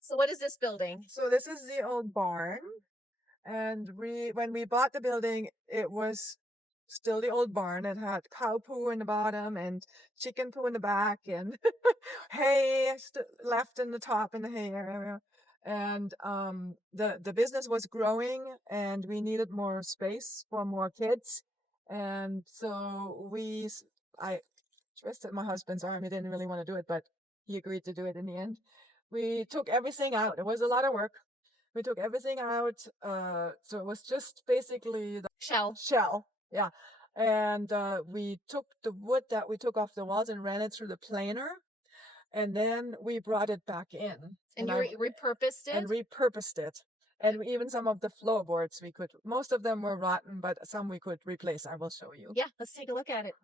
So what is this building? So this is the old barn. And when we bought the building, it was still the old barn. It had cow poo in the bottom and chicken poo in the back and hay left in the top in the hay area. And the business was growing and we needed more space for more kids. And so I twisted my husband's arm. He didn't really want to do it, but he agreed to do it in the end. We took everything out. It was a lot of work. We took everything out, so it was just basically the shell, yeah. And we took the wood that we took off the walls and ran it through the planer, and then we brought it back in. And you repurposed it? And repurposed it. And even some of the floorboards most of them were rotten, but some we could replace. I will show you. Yeah, let's take a look at it.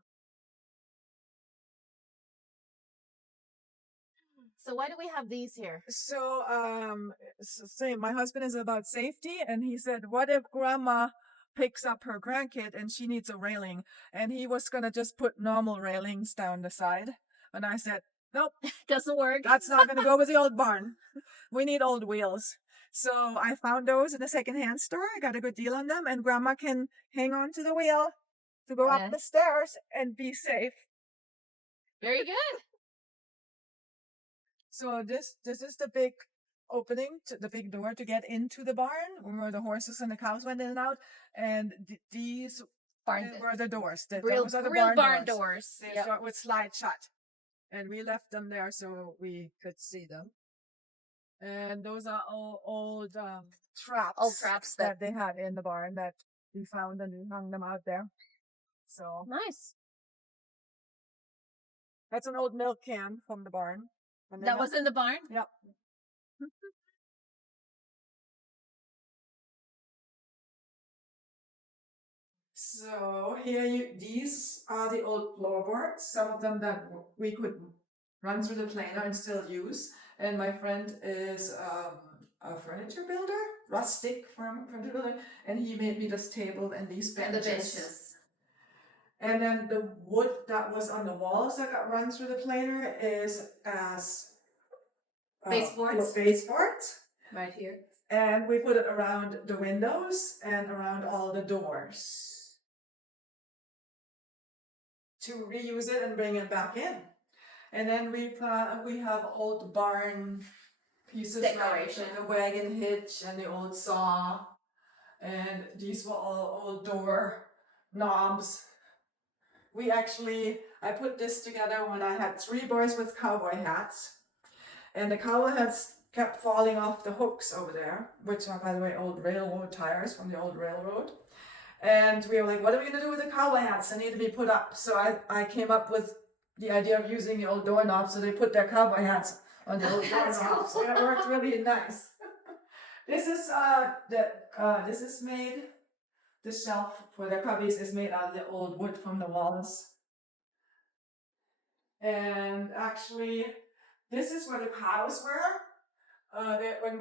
So why do we have these here? So, my husband is about safety, and he said, what if grandma picks up her grandkid and she needs a railing? And he was going to just put normal railings down the side. And I said, nope. Doesn't work. That's not going to go with the old barn. We need old wheels. So I found those in a secondhand store. I got a good deal on them, and grandma can hang on to the wheel to go up the stairs and be safe. Very good. So this is the big opening, the big door to get into the barn where the horses and the cows went in and out. And these were the doors. Those are the barn doors. They would slide shut. And we left them there so we could see them. And those are all old traps. Old traps that they had in the barn that we found and we hung them out there. So nice. That's an old milk can from the barn. That was in the barn? Yep. So here, these are the old floorboards, some of them that we could run through the planer and still use. And my friend is a furniture builder, rustic furniture builder, and he made me this table and these benches. And the benches. And then the wood that was on the walls that got run through the planer is as baseboards. Right here. And we put it around the windows and around all the doors to reuse it and bring it back in. And then we have old barn pieces, decoration, like the wagon hitch and the old saw, and these were all old door knobs. I put this together when I had 3 boys with cowboy hats, and the cowboy hats kept falling off the hooks over there, which are, by the way, old railroad tires from the old railroad. And we were like, what are we going to do with the cowboy hats? They need to be put up. So I came up with the idea of using the old doorknobs, so they put their cowboy hats on the old doorknobs. Cool. It worked really nice. This is made. This shelf for their puppies is made out of the old wood from the walls. And actually, this is where the cows were. When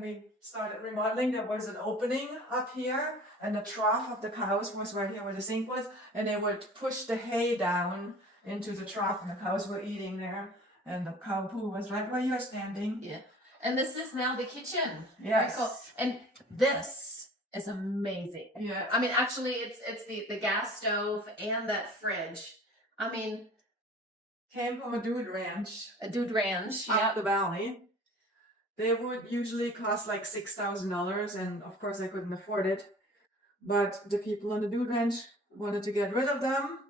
we started remodeling, there was an opening up here, and the trough of the cows was right here where the sink was, and they would push the hay down into the trough, and the cows were eating there, and the cow poo was right where you're standing. Yeah. And this is now the kitchen. Yes. Cool. And this is amazing. Yeah. I mean, actually, it's the gas stove and that fridge. I mean, came from a dude ranch. A dude ranch. Up the valley. They would usually cost like $6,000, and of course I couldn't afford it. But the people on the dude ranch wanted to get rid of them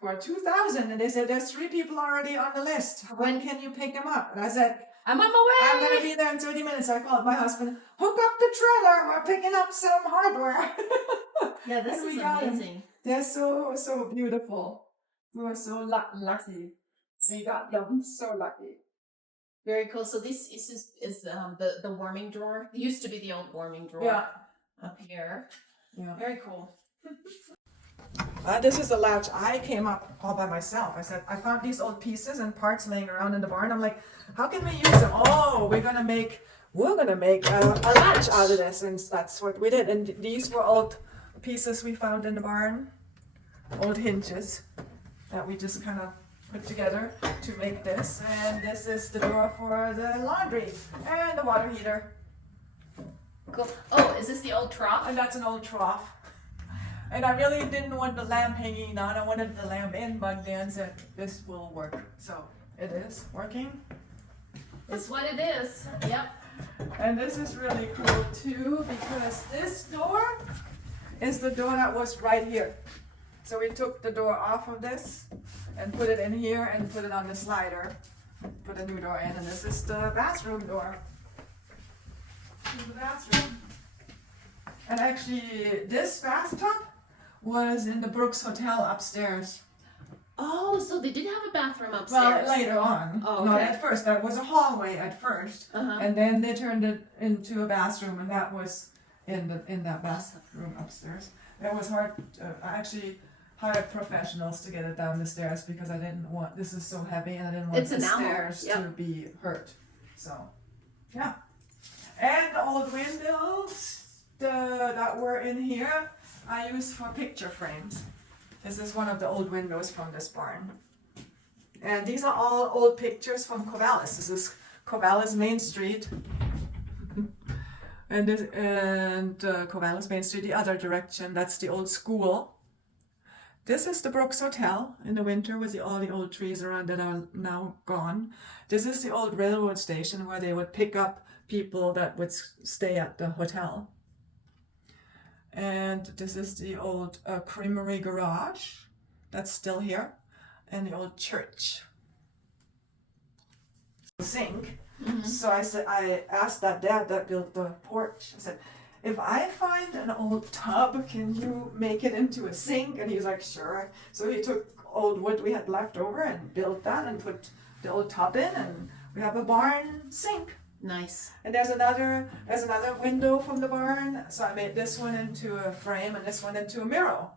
for $2,000, and they said, there's 3 people already on the list. When can you pick them up? And I said, I'm on my way. I'm going to be there in 30 minutes. I called my husband, hook up the trailer. We're picking up some hardware. Yeah, this is amazing. They're so beautiful. We were so lucky. We got them so lucky. Very cool. So this is the warming drawer. It used to be the old warming drawer up here. Yeah. Very cool. This is a latch. I came up all by myself. I said, I found these old pieces and parts laying around in the barn. I'm like, how can we use them? Oh, we're gonna make a latch out of this, and that's what we did. And these were old pieces we found in the barn, old hinges that we just kind of put together to make this. And this is the door for the laundry and the water heater. Cool. Oh, is this the old trough? And that's an old trough. And I really didn't want the lamp hanging on. I wanted the lamp in, but Dan said this will work. So it is working. It's what it is. Yep. And this is really cool too, because this door is the door that was right here. So we took the door off of this and put it in here and put it on the slider. Put a new door in, and this is the bathroom door. The bathroom. And actually, this bathtub was in the Brooks Hotel upstairs. Oh, so they did have a bathroom Well, upstairs. later on. Oh, Not okay. at first. That was a hallway at first. Uh-huh. And then they turned it into a bathroom, and that was in that bathroom upstairs. It was hard. I actually hired professionals to get it down the stairs because I didn't want. This is so heavy, and I didn't want It's the enamel. stairs Yep. to be hurt. So, yeah. And all the windows that were in here, I used for picture frames. This is one of the old windows from this barn. And these are all old pictures from 𝘾𝙊𝙉𝙉𝙀𝙃. This is 𝘾𝙊𝙉𝙉𝙉𝙀𝙃 Main Street. and 𝘾𝙊𝙉𝙉𝙉𝙃 Main Street, the other direction, that's the old school. This is the Brooks Hotel in the winter with all the old trees around that are now gone. This is the old railroad station where they would pick up people that would stay at the hotel. And this is the old creamery garage that's still here, and the old church. Sink. Mm-hmm. So I asked that dad that built the porch. I said, if I find an old tub, can you make it into a sink? And he's like, sure. So he took old wood we had left over and built that and put the old tub in, and we have a barn sink. Nice. And there's another window from the barn, so I made this one into a frame and this one into a mirror.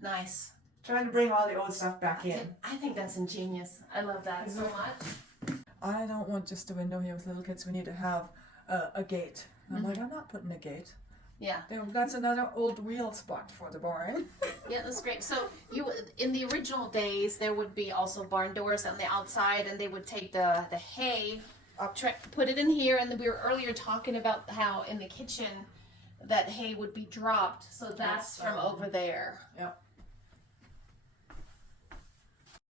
Nice. Trying to bring all the old stuff back in. I think that's ingenious. I love that so much. I don't want just a window here with little kids. We need to have a gate. And I'm like, I'm not putting a gate. Yeah. That's another old wheel spot for the barn. Yeah, that's great. So in the original days, there would be also barn doors on the outside, and they would take the hay, put it in here, and then we were earlier talking about how in the kitchen that hay would be dropped. So that's from over there. Yep.